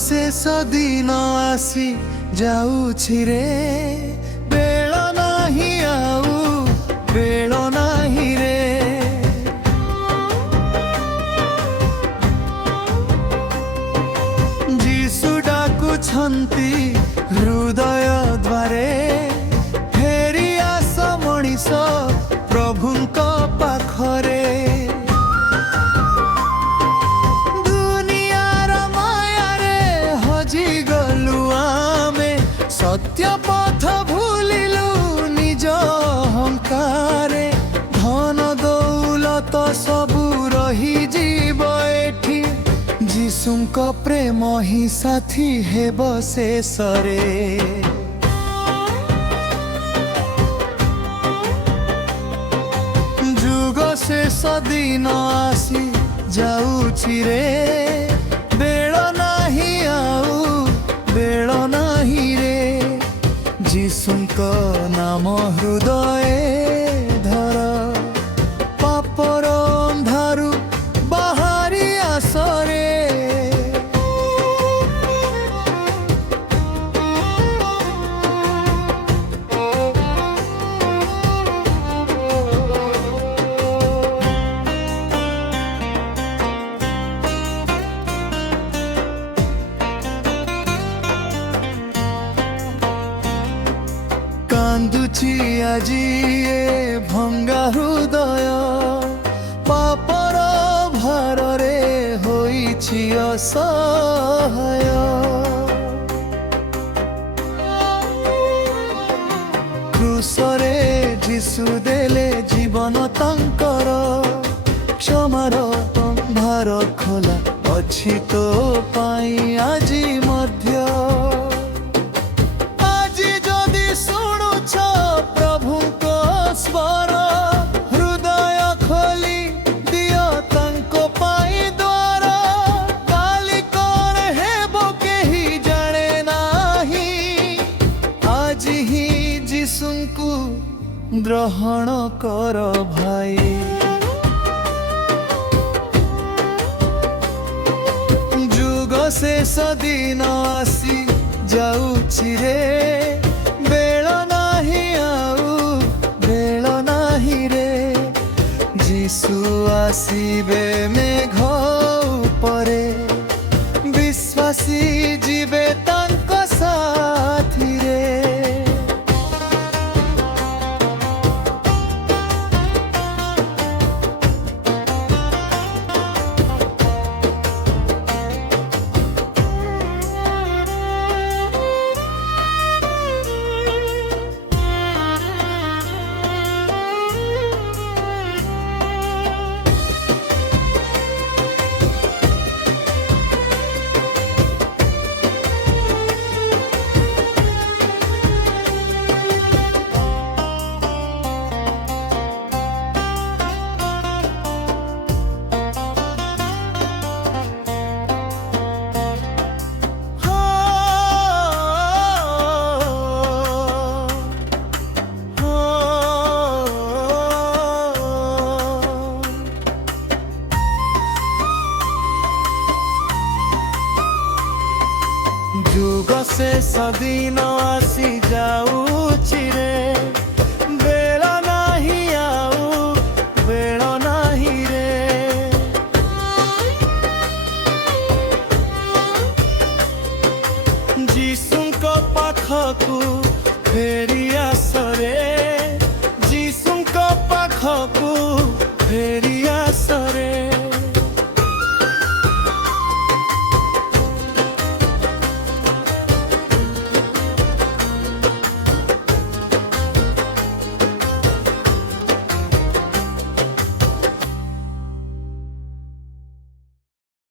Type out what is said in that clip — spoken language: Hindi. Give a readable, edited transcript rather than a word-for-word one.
शेष दिन आसी जाऊछि रे, बेल नाही आउ बेल नाही रे। जीशु डाकुछंती हृदय द्वारे, फेरी आस मनीष प्रभुंक पाखरे। सत्य पथ भूलिलु निज अहंकारे, धन दौलत सबु रही जीव एठी, जीशुंक प्रेम ही साथी हेब शेषरे। जुग शेष दिन आसी जाऊछि रे, बेल नाही आउ बेल नाही रे। जीशुंक नाम हृदय धर, पापर अंधारु बाहारी आसरे। कांदुची आजी ए भंगा हृदय, पापर भार रे होईछि असहाय। क्रूसरे जीशु देले जीवन तांकर, क्षमार भार खोला अछि तो पाई आजी मध्य। स्वर हृदय खोली दियो तांको पाई द्वार, काली कोन हेबो केही जाने नाही। आज ही जीशुंकु ग्रहण कर भाई। जुग शेष दिन आसी जाऊछि रे, बेल नाही आउ बेल नाही रे। जीशु आसीबे मेघ उपरे, विश्वासी जीवे तांक साथी रे। जुग शेष दिन आसी जाऊछि रे, बेल नाही आउ बेल नाही रे। जीशुंक पाखकु फेरी आसरे,